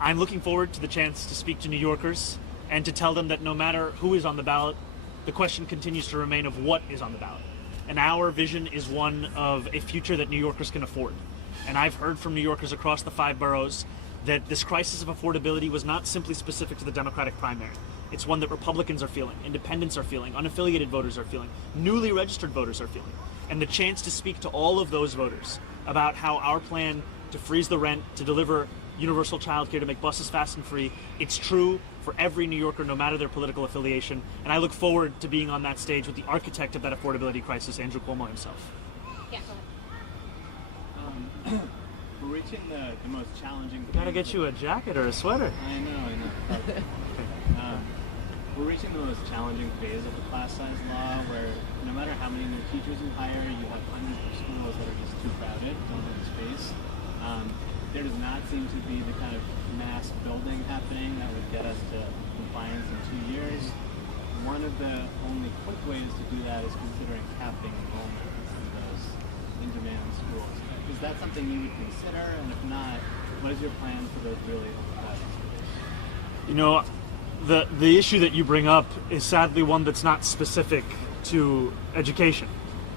I'm looking forward to the chance to speak to New Yorkers and to tell them that no matter who is on the ballot, the question continues to remain of what is on the ballot. And our vision is one of a future that New Yorkers can afford. And I've heard from New Yorkers across the 5 boroughs that this crisis of affordability was not simply specific to the Democratic primary. It's one that Republicans are feeling, independents are feeling, unaffiliated voters are feeling, newly registered voters are feeling. And the chance to speak to all of those voters about how our plan to freeze the rent, to deliver universal childcare, to make buses fast and free, it's true for every New Yorker, no matter their political affiliation. And I look forward to being on that stage with the architect of that affordability crisis, Andrew Cuomo himself. Yeah. We're reaching the most challenging. Gotta get you a jacket or a sweater. I know. We're reaching the most challenging phase of the class size law, where no matter how many new teachers you hire, you have hundreds of schools that are just too crowded, don't have the space. There does not seem to be the kind of mass building happening that would get us to compliance in 2 years. One of the only quick ways to do that is considering capping enrollment in those in-demand schools. Is that something you would consider? And if not, what is your plan for those really old schools? You know, the issue that you bring up is sadly one that's not specific to education.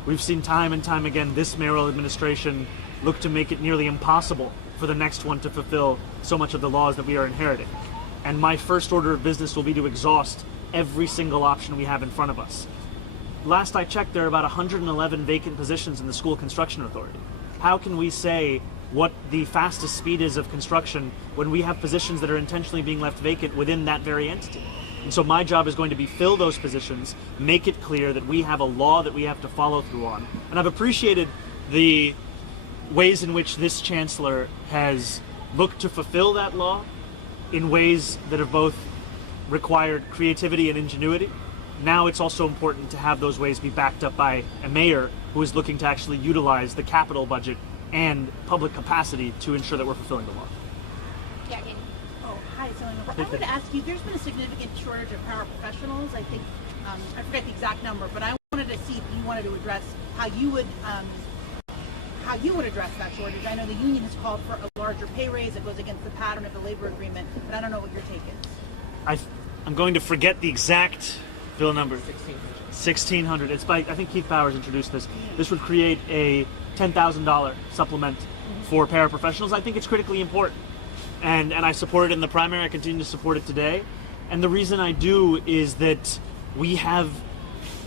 We've seen time and time again this mayoral administration look to make it nearly impossible for the next one to fulfill so much of the laws that we are inheriting. And my first order of business will be to exhaust every single option we have in front of us. Last I checked, there are about 111 vacant positions in the School Construction Authority. How can we say what the fastest speed is of construction when we have positions that are intentionally being left vacant within that very entity? And so my job is going to be fill those positions, make it clear that we have a law that we have to follow through on. And I've appreciated the ways in which this chancellor has looked to fulfill that law in ways that have both required creativity and ingenuity. Now it's also important to have those ways be backed up by a mayor who is looking to actually utilize the capital budget and public capacity to ensure that we're fulfilling the law. Yeah, Katie. Oh, hi, I wanted to ask you, there's been a significant shortage of paraprofessionals. I think, I forget the exact number, but I wanted to see if you wanted to address how you would address that shortage. I know the union has called for a larger pay raise that goes against the pattern of the labor agreement, but I don't know what your take is. I'm going to forget the exact bill number. 1,600. It's by, I think Keith Powers introduced this. This would create a $10,000 supplement for paraprofessionals. I think it's critically important. And I support it in the primary. I continue to support it today. And the reason I do is that we have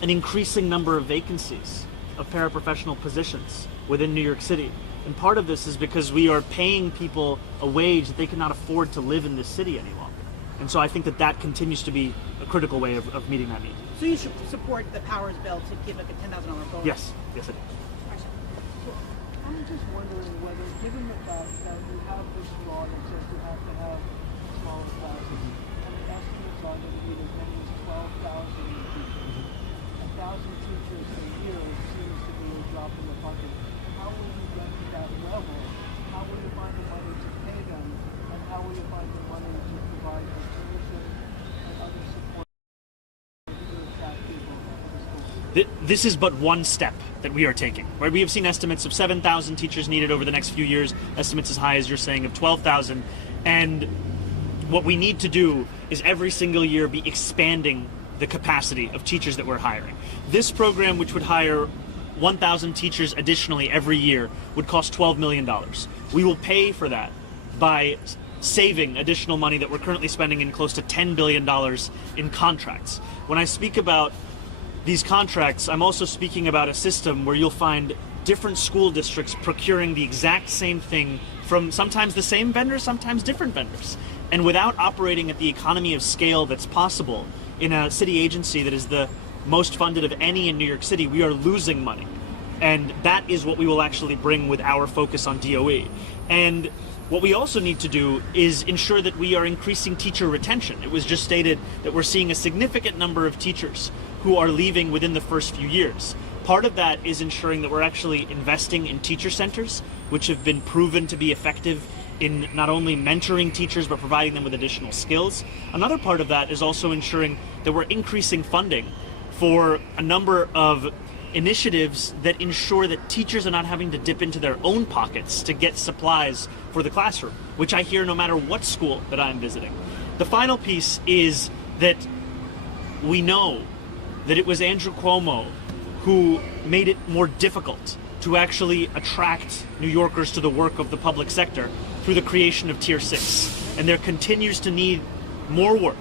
an increasing number of vacancies of paraprofessional positions within New York City. And part of this is because we are paying people a wage that they cannot afford to live in this city any longer. And so I think that that continues to be a critical way of meeting that need. So you should support the Powers bill to give like a $10,000 bonus? Yes, yes it is. I'm just wondering whether, given the fact that we have this law that says we have to have smaller classes, and the estimates are that we need as many as 12,000 teachers. 1,000 teachers a year seems to be a drop in the bucket. How will you get to that level? How will you find the money to pay them? And how will you find the money to provide the tuition and other support to attract people to the school? This is but one step that we are taking. Right? We have seen estimates of 7,000 teachers needed over the next few years, estimates as high as you're saying of 12,000. And what we need to do is every single year be expanding the capacity of teachers that we're hiring. This program, which would hire 1,000 teachers additionally every year, would cost $12 million. We will pay for that by saving additional money that we're currently spending in close to $10 billion in contracts. When I speak about these contracts, I'm also speaking about a system where you'll find different school districts procuring the exact same thing from sometimes the same vendors, sometimes different vendors. And without operating at the economy of scale that's possible in a city agency that is the most funded of any in New York City, we are losing money. And that is what we will actually bring with our focus on DOE. And what we also need to do is ensure that we are increasing teacher retention. It was just stated that we're seeing a significant number of teachers who are leaving within the first few years. Part of that is ensuring that we're actually investing in teacher centers, which have been proven to be effective in not only mentoring teachers, but providing them with additional skills. Another part of that is also ensuring that we're increasing funding for a number of initiatives that ensure that teachers are not having to dip into their own pockets to get supplies for the classroom, which I hear no matter what school that I'm visiting. The final piece is that we know that it was Andrew Cuomo who made it more difficult to actually attract New Yorkers to the work of the public sector through the creation of Tier 6. And there continues to need more work.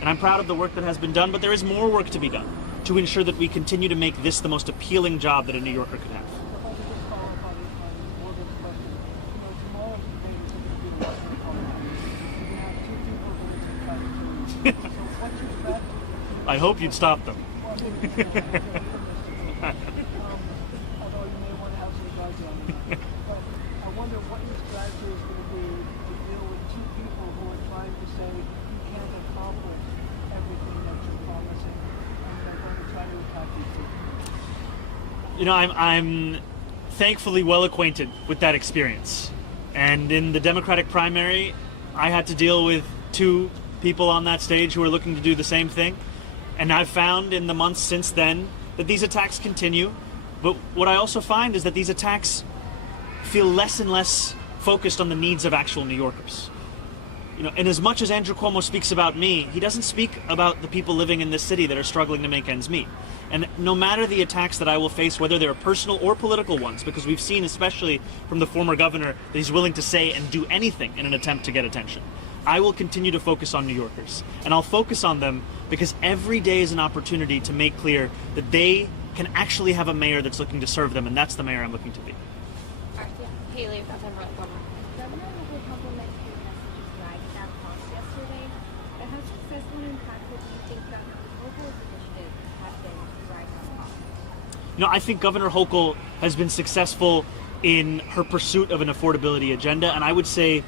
And I'm proud of the work that has been done, but there is more work to be done to ensure that we continue to make this the most appealing job that a New Yorker could have. If I could just follow up on Morgan's question. Tomorrow's debate is going to be the Western politics. You have two people going to try to kill you. So what's your strategy? I hope you'd stop them. Well, although you may want to have some guys on it. But I wonder what your strategy is going to be to deal with two people who are trying to say you can't accomplish everything that you're promising, and they're going to try to attack you too. You know, I'm thankfully well acquainted with that experience. And in the Democratic primary, I had to deal with two people on that stage who are looking to do the same thing. And I've found in the months since then that these attacks continue. But what I also find is that these attacks feel less and less focused on the needs of actual New Yorkers. And as much as Andrew Cuomo speaks about me, he doesn't speak about the people living in this city that are struggling to make ends meet. And no matter the attacks that I will face, whether they're personal or political ones, because we've seen, especially from the former governor, that he's willing to say and do anything in an attempt to get attention, I will continue to focus on New Yorkers. And I'll focus on them because every day is an opportunity to make clear that they can actually have a mayor that's looking to serve them, and that's the mayor I'm looking to be. Haley, Governor Hochul complimented your messages riding that cross yesterday. But how successful and impactful do you think Governor Hochul's initiative has been to ride that cross? I think Governor Hochul has been successful in her pursuit of an affordability agenda, and I would say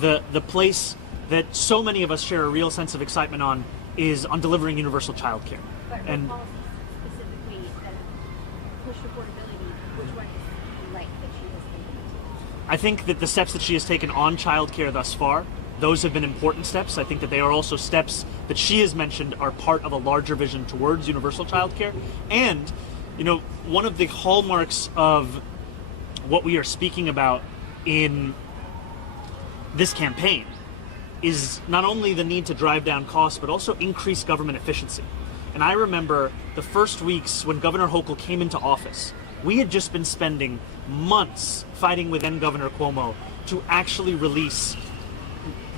the place that so many of us share a real sense of excitement on is on delivering universal child care. But And policies specifically that push affordability, which one is you like that she has taken? I think that the steps that she has taken on child care thus far, those have been important steps. I think that they are also steps that she has mentioned are part of a larger vision towards universal child care. And, one of the hallmarks of what we are speaking about in this campaign is not only the need to drive down costs, but also increase government efficiency. And I remember the first weeks when Governor Hochul came into office, we had just been spending months fighting with then Governor Cuomo to actually release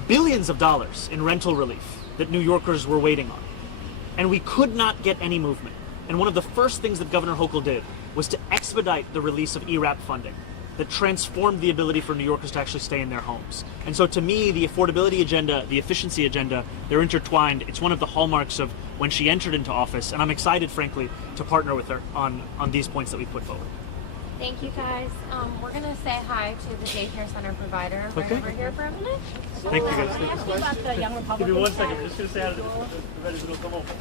billions of dollars in rental relief that New Yorkers were waiting on. And we could not get any movement. And one of the first things that Governor Hochul did was to expedite the release of ERAP funding that transformed the ability for New Yorkers to actually stay in their homes. And so to me, the affordability agenda, the efficiency agenda, they're intertwined. It's one of the hallmarks of when she entered into office, and I'm excited, frankly, to partner with her on these points that we put forward. Thank you, guys. We're going to say hi to the daycare center provider right over here for a minute. Thank you, guys. Can I ask you about the young Give Republicans? me 1 second. We're just going to say hi to the come over.